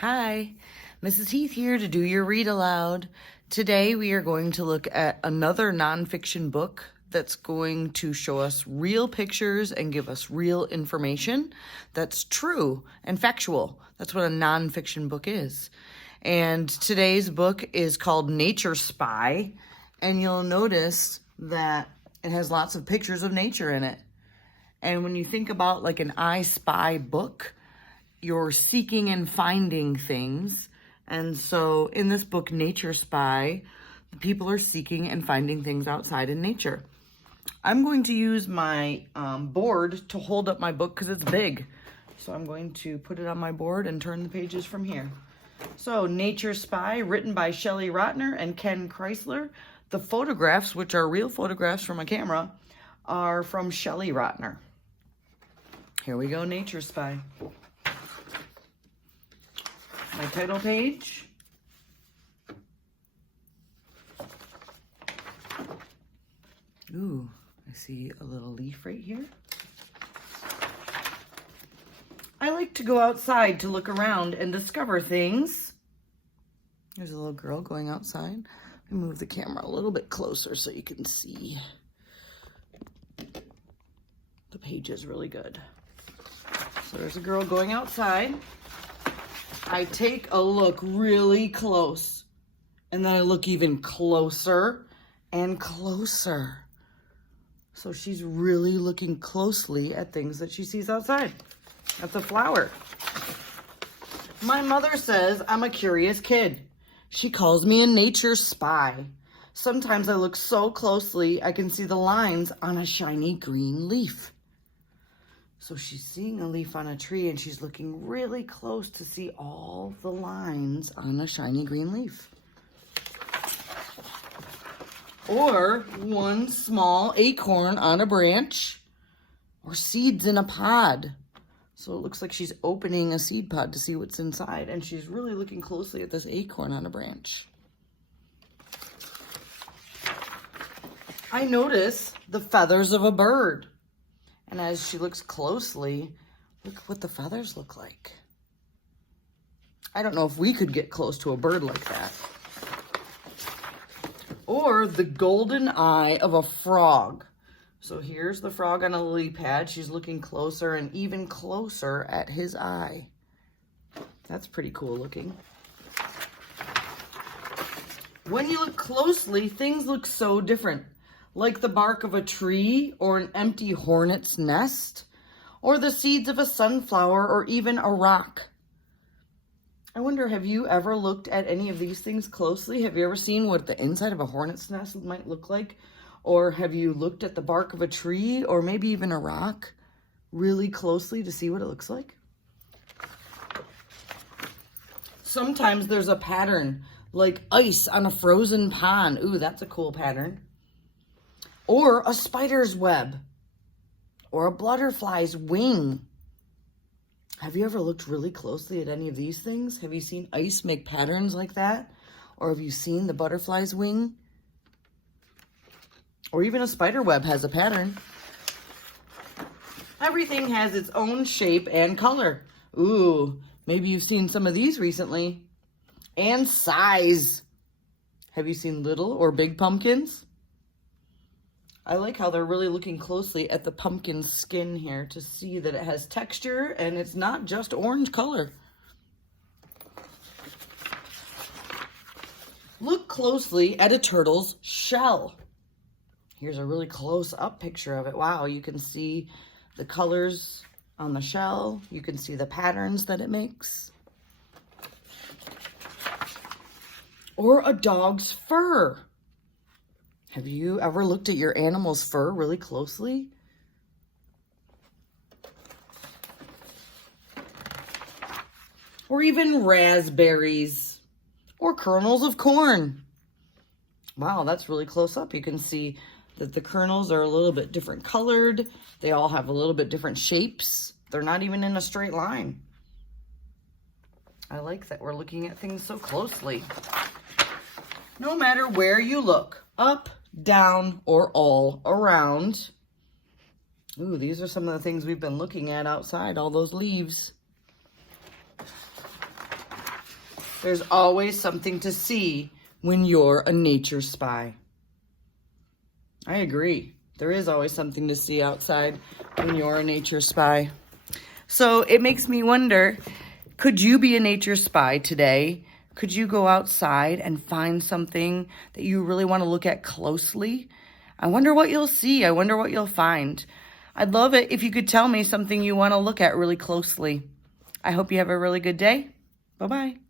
Hi, Mrs. Heath here to do your read aloud. Today we are going to look at another nonfiction book that's going to show us real pictures and give us real information that's true and factual. That's what a nonfiction book is. And today's book is called Nature Spy, and you'll notice that it has lots of pictures of nature in it. And when you think about like an I Spy book, you're seeking and finding things. And so in this book, Nature Spy, the people are seeking and finding things outside in nature. I'm going to use my board to hold up my book because it's big. So I'm going to put it on my board and turn the pages from here. So Nature Spy, written by Shelley Rotner and Ken Chrysler. The photographs, which are real photographs from a camera, are from Shelley Rotner. Here we go, Nature Spy. My title page. Ooh, I see a little leaf right here. I like to go outside to look around and discover things. There's a little girl going outside. Let me move the camera a little bit closer so you can see. The page is really good. So there's a girl going outside. I take a look really close, and then I look even closer and closer. So she's really looking closely at things that she sees outside. That's a flower. My mother says I'm a curious kid. She calls me a nature spy. Sometimes I look so closely I can see the lines on a shiny green leaf. So she's seeing a leaf on a tree and she's looking really close to see all the lines on a shiny green leaf. Or one small acorn on a branch, or seeds in a pod. So it looks like she's opening a seed pod to see what's inside, and she's really looking closely at this acorn on a branch. I notice the feathers of a bird. And as she looks closely, look what the feathers look like. I don't know if we could get close to a bird like that. Or the golden eye of a frog. So here's the frog on a lily pad. She's looking closer and even closer at his eye. That's pretty cool looking. When you look closely, things look so different. Like the bark of a tree, or an empty hornet's nest, or the seeds of a sunflower, or even a rock. I wonder, have you ever looked at any of these things closely? Have you ever seen what the inside of a hornet's nest might look like? Or have you looked at the bark of a tree, or maybe even a rock, really closely to see what it looks like? Sometimes there's a pattern, like ice on a frozen pond. Ooh, that's a cool pattern. Or a spider's web, or a butterfly's wing. Have you ever looked really closely at any of these things? Have you seen ice make patterns like that? Or have you seen the butterfly's wing? Or even a spider web has a pattern. Everything has its own shape and color. Ooh, maybe you've seen some of these recently. And size. Have you seen little or big pumpkins? I like how they're really looking closely at the pumpkin skin here to see that it has texture and it's not just orange color. Look closely at a turtle's shell. Here's a really close-up picture of it. Wow, you can see the colors on the shell. You can see the patterns that it makes. Or a dog's fur. Have you ever looked at your animal's fur really closely? Or even raspberries, or kernels of corn. Wow, that's really close up. You can see that the kernels are a little bit different colored. They all have a little bit different shapes. They're not even in a straight line. I like that we're looking at things so closely. No matter where you look, up, down, or all around. Ooh, these are some of the things we've been looking at outside, all those leaves. There's always something to see when you're a nature spy. I agree. There is always something to see outside when you're a nature spy. So it makes me wonder, could you be a nature spy today? Could you go outside and find something that you really want to look at closely? I wonder what you'll see. I wonder what you'll find. I'd love it if you could tell me something you want to look at really closely. I hope you have a really good day. Bye-bye.